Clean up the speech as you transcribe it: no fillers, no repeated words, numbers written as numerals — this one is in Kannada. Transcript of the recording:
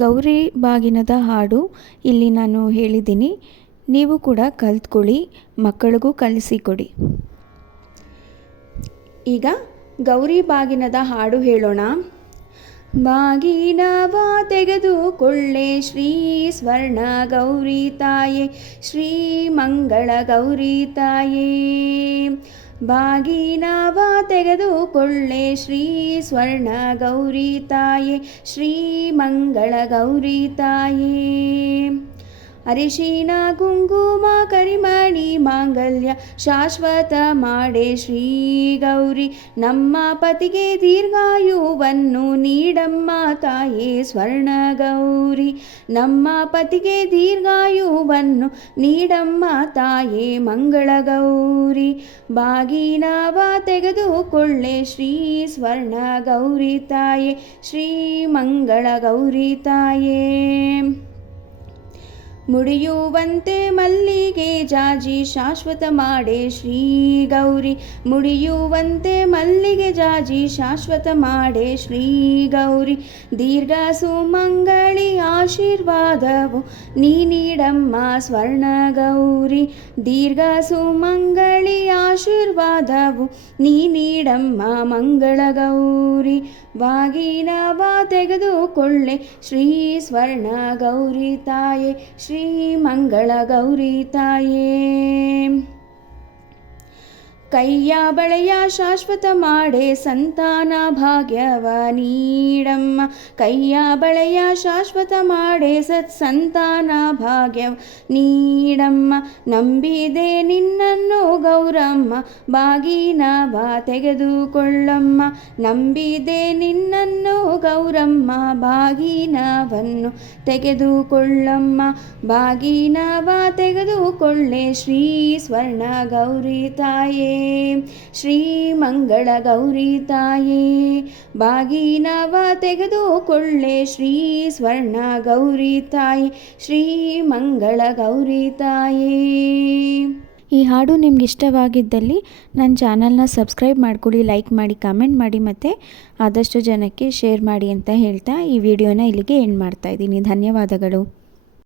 ಗೌರಿ ಬಾಗಿನದ ಹಾಡು ಇಲ್ಲಿ ನಾನು ಹೇಳಿದ್ದೀನಿ. ನೀವು ಕೂಡ ಕಲ್ತ್ಕೊಳ್ಳಿ, ಮಕ್ಕಳಿಗೂ ಕಲಿಸಿಕೊಡಿ. ಈಗ ಗೌರಿ ಬಾಗಿನದ ಹಾಡು ಹೇಳೋಣ. ಬಾಗಿನವ ತೆಗೆದುಕೊಳ್ಳೆ ಶ್ರೀ ಸ್ವರ್ಣ ಗೌರಿ ತಾಯೇ, ಶ್ರೀ ಮಂಗಳ ಗೌರಿ ತಾಯೇ. ಬಾಗಿನವ ತೆಗೆದುಕೊಳ್ಳೆ ಶ್ರೀ ಸ್ವರ್ಣ ಗೌರಿ ತಾಯೇ, ಶ್ರೀ ಮಂಗಳ ಗೌರಿ ತಾಯೇ. ಅರಿಶಿನ ಕುಂಕುಮ ಕರಿಮಣಿ ಮಾಂಗಲ್ಯ ಶಾಶ್ವತ ಮಾಡೆ ಶ್ರೀ ಗೌರಿ, ನಮ್ಮ ಪತಿಗೆ ದೀರ್ಘಾಯುವನ್ನು ನೀಡಮ್ಮ ತಾಯೇ ಸ್ವರ್ಣ ಗೌರಿ. ನಮ್ಮ ಪತಿಗೆ ದೀರ್ಘಾಯುವನ್ನು ನೀಡಮ್ಮ ತಾಯೇ ಮಂಗಳ ಗೌರಿ. ಬಾಗಿನವ ತೆಗೆದುಕೊಳ್ಳೆ ಶ್ರೀ ಸ್ವರ್ಣ ಗೌರಿ ತಾಯೇ, ಶ್ರೀ ಮಂಗಳ ಗೌರಿ ತಾಯೇ. ಮುಡಿಯುವಂತೆ ಮಲ್ಲಿಗೆ ಜಾಜಿ ಶಾಶ್ವತ ಮಾಡೆ ಶ್ರೀ ಗೌರಿ, ಮುಡಿಯುವಂತೆ ಮಲ್ಲಿಗೆ ಜಾಜಿ ಶಾಶ್ವತ ಮಾಡೆ ಶ್ರೀ ಗೌರಿ. ದೀರ್ಘ ಸುಮಂಗಳಿ ಆಶೀರ್ವಾದವು ನೀ ನೀಡಮ್ಮ ಸ್ವರ್ಣ ಗೌರಿ, ದೀರ್ಘ ಸುಮಂಗಳಿ ಆಶೀರ್ವಾದವು ನೀ ನೀಡಮ್ಮ ಮಂಗಳ ಗೌರಿ. ಬಾಗಿನವ ತೆಗೆದುಕೊಳ್ಳೆ ಶ್ರೀ ಸ್ವರ್ಣ ಗೌರಿ ತಾಯೇ, ಶ್ರೀ ಮಂಗಳ ಗೌರಿ ತಾಯೇ. ಕೈಯ ಬಳೆಯ ಶಾಶ್ವತ ಮಾಡೆ ಸಂತಾನ ಭಾಗ್ಯವ ನೀಡಮ್ಮ, ಕೈಯ ಬಳೆಯ ಶಾಶ್ವತ ಮಾಡೆ ಸಂತಾನ ಭಾಗ್ಯವ ನೀಡಮ್ಮ. ನಂಬಿದೆ ನಿನ್ನನ್ನು ಗೌರಮ್ಮ, ಬಾಗಿನವ ತೆಗೆದುಕೊಳ್ಳಮ್ಮ, ನಂಬಿದೆ ನಿನ್ನನ್ನು ಗೌರಮ್ಮ, ಬಾಗಿನವನ್ನು ತೆಗೆದುಕೊಳ್ಳಮ್ಮ. ಬಾಗಿನವ ತೆಗೆದುಕೊಳ್ಳೆ ಶ್ರೀ ಸ್ವರ್ಣ ಗೌರಿ ತಾಯೇ, ಶ್ರೀ ಮಂಗಳ ಗೌರಿ ತಾಯೇ. ಬಾಗಿನವ ತೆಗೆದುಕೊಳ್ಳೆ ಶ್ರೀ ಸ್ವರ್ಣ ಗೌರಿ ತಾಯೇ, ಶ್ರೀ ಮಂಗಳ ಗೌರಿ ತಾಯೇ. ಈ ಹಾಡು ನಿಮ್ಗೆ ಇಷ್ಟವಾಗಿದ್ದಲ್ಲಿ ನನ್ನ ಚಾನಲ್ನ ಸಬ್ಸ್ಕ್ರೈಬ್ ಮಾಡ್ಕೊಳ್ಳಿ, ಲೈಕ್ ಮಾಡಿ, ಕಾಮೆಂಟ್ ಮಾಡಿ ಮತ್ತು ಆದಷ್ಟು ಜನಕ್ಕೆ ಶೇರ್ ಮಾಡಿ ಅಂತ ಹೇಳ್ತಾ ಈ ವಿಡಿಯೋನ ಇಲ್ಲಿಗೆ ಎಂಡ್ ಮಾಡ್ತಾ ಇದ್ದೀನಿ. ಧನ್ಯವಾದಗಳು.